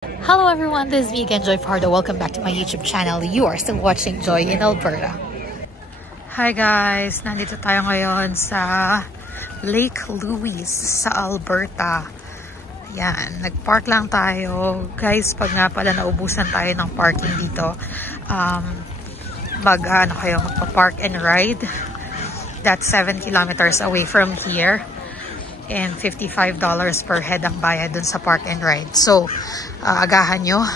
Hello everyone, this is me again, Joy Pardo. Welcome back to my YouTube channel. You are still watching Joy in Alberta. Hi guys! Nandito tayo ngayon sa Lake Louise sa Alberta. Ayan, nag-park lang tayo. Guys, pag nga pala naubusan tayo ng parking dito, magpa-park and ride. That's 7 kilometers away from here. And $55 per head ang bayad dun sa park and ride. So, agahan nyo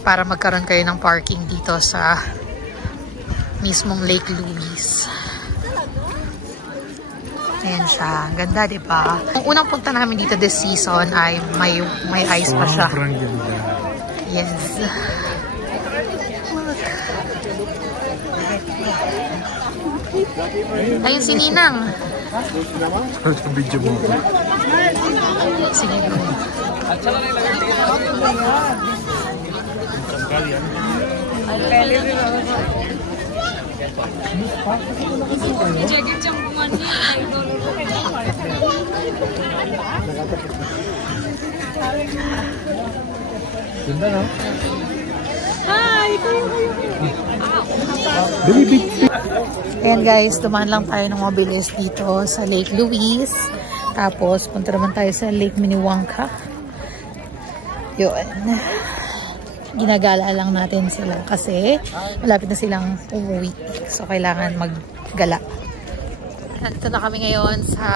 para magkaroon kayo ng parking dito sa mismong Lake Louise. Ayan siya. Ang ganda, diba? Ang unang punta namin dito this season ay may ice pa siya. Yes. Ayun si Ninang. Sa video mo. Sige. Ganda na. Hi! Ayan guys, dumaan lang tayo ng mabilis dito sa Lake Louise. Tapos, punta naman tayo sa Lake Minnewanka. Yun. Ginagala lang natin sila kasi malapit na silang umuwi. So, kailangan maggala. Nandito na kami ngayon sa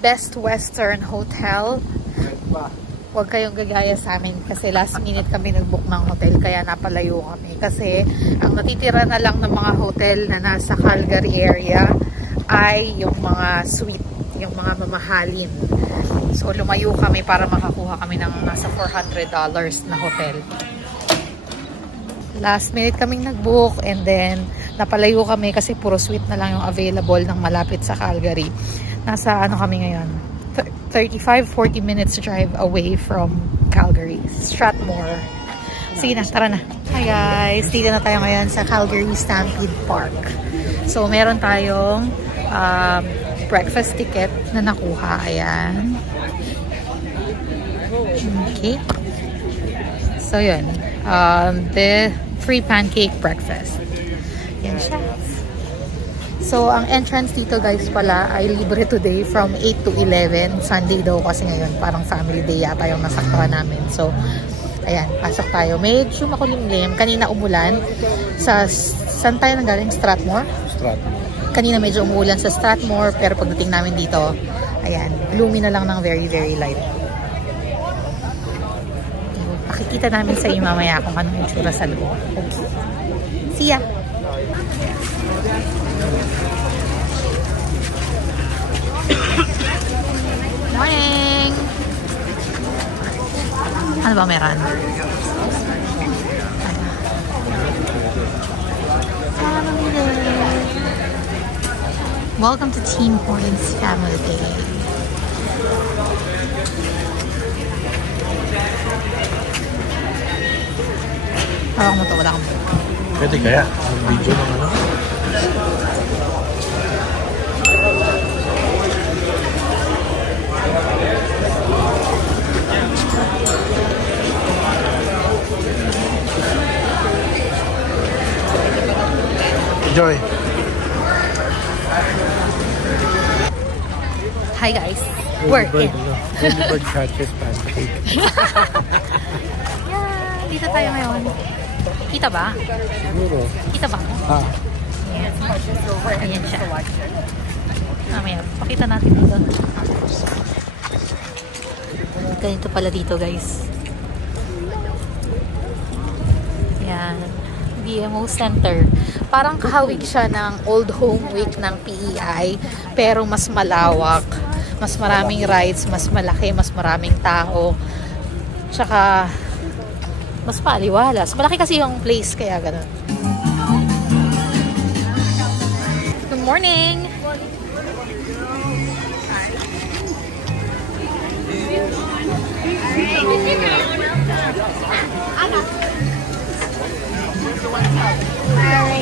Best Western Hotel. Huwag kayong gagaya sa amin kasi last minute kami nag-book ng hotel kaya napalayo kami. Kasi ang natitira na lang ng mga hotel na nasa Calgary area ay yung mga suite, yung mga mamahalin. So lumayo kami para makakuha kami ng nasa $400 na hotel. Last minute kaming nag-book and then napalayo kami kasi puro suite na lang yung available ng malapit sa Calgary. Nasa ano kami ngayon? 35-40 minutes drive away from Calgary, Strathmore. Sige na, tara na. Hi guys, dito na tayo ngayon sa Calgary Stampede Park. So, meron tayong breakfast ticket na nakuha. Ayan. Okay. So, yun. The free pancake breakfast. Yan siya. So, ang entrance dito guys pala ay libre today from 8 to 11. Sunday daw kasi ngayon. Parang family day yata yung nasaktuhan namin. So, ayan, pasok tayo. Medyo makulimlim. Kanina umulan. Saan tayo nanggaling? Strathmore? Strathmore. Kanina medyo umulan sa Strathmore. Pero pagdating namin dito, ayan, gloomy na lang ng very, very light. Pakikita namin sa inyo mamaya kung anong itsura sa loob. Okay. See ya! Morning! Ano ba meron? Family Day! Welcome to Team Hortons Family Day. Parang mo ito, wala kang Pwede kaya? Mag-video ng ano? Joy. Hi guys, we're in. Bird catches pancake. Yeah, dito tayo ngayon. Kita ba? Siguro. Kita ba? Ah. Ayan siya. Mamaya, pakita natin dito. Ganito pala dito guys. Yan. BMO Center. Parang kahawig siya ng Old Home Week ng PEI, pero mas malawak. Mas maraming rides, mas malaki, mas maraming tao. Tsaka, mas paliwalas. Malaki kasi yung place, kaya ganun. Good morning!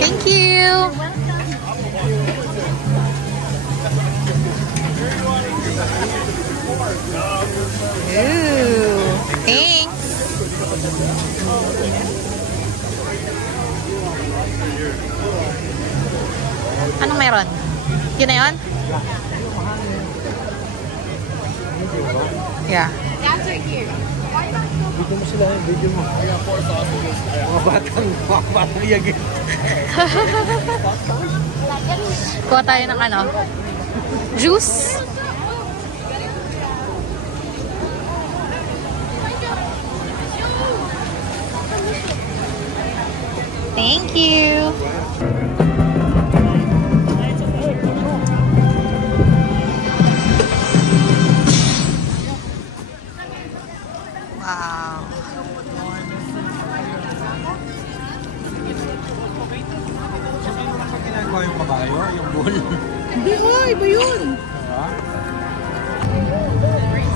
Thank you! Ooh, thanks! Anong meron? Yun na yun? Yeah. Video mo sila, video mo. Mga batang yagin. Kuha tayo ng ano? Juice? Thank you. Wow. Ginagawa yung kabayo, yung bull. Hindi ko, iba yun.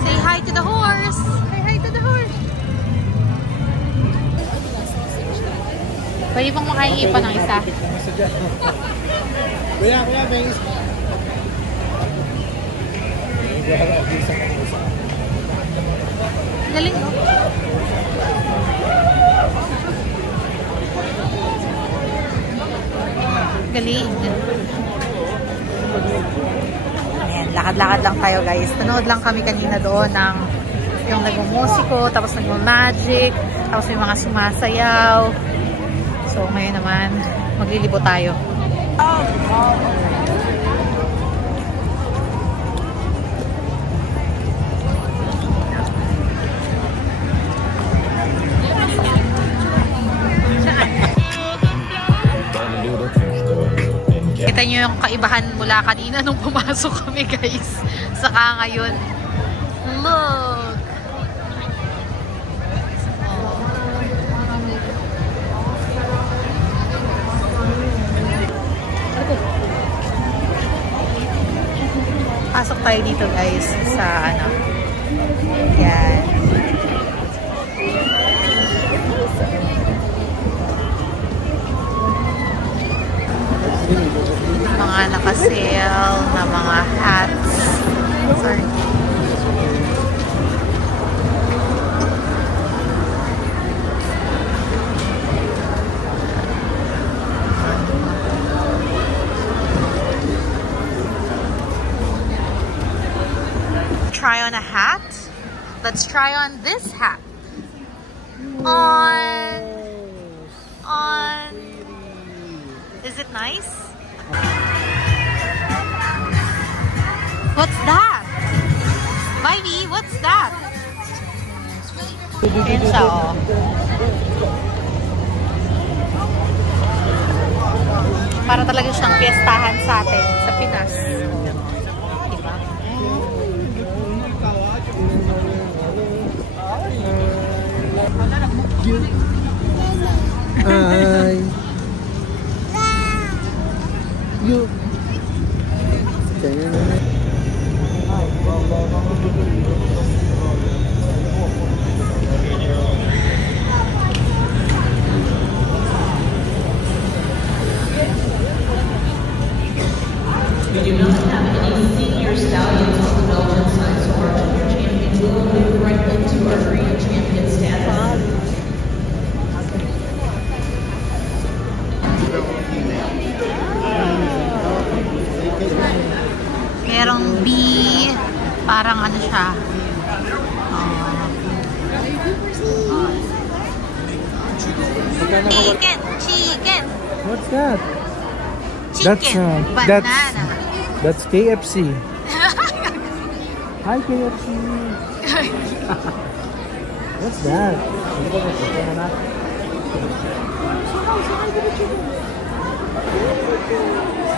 Say hi to the horse. Say hi to the horse. Pwede pang makaiipan ng isa. Kuya, thanks. Galing, no? Galing. Ayan, lakad-lakad lang tayo, guys. Nanood lang kami kanina doon ng yung nagmumusiko, tapos nagmamagic, tapos may mga sumasayaw. So, ngayon naman, maglilibo tayo. Kita nyo yung kaibahan mula kanina nung pumasok kami, guys. Saka ngayon. Look! Pasok tayo dito, guys, sa ano. Yan. Mga naka-sale na mga hats. Sorry. Try on a hat. Let's try on this hat. On. Is it nice? What's that? Baby, what's that? Ayan siya, oh. Para talaga siyang piyestahan sa atin, sa Pinas. Diba? Hi. You. We do not have any senior stallions on the Belgian side, so our junior champions will move right into our green champion status. Merong B, parang ano siya. Chicken. What's that? Chicken. Banana. That's KFC. Hi, KFC. What's that?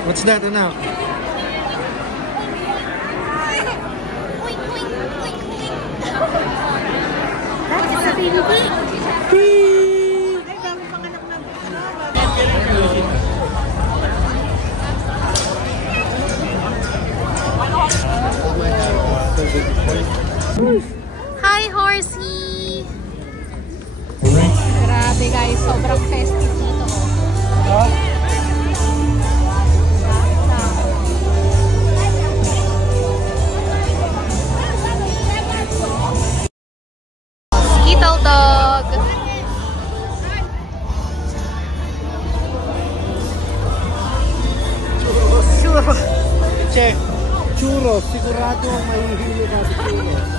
What's that, anak? That is a baby pig. Hi, horsey! Grabe, guys, sobrang festive dito. Skittle dog! Sigurado ang mahihili ka sa kilos.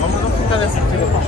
Vamos a quitar ese tiro.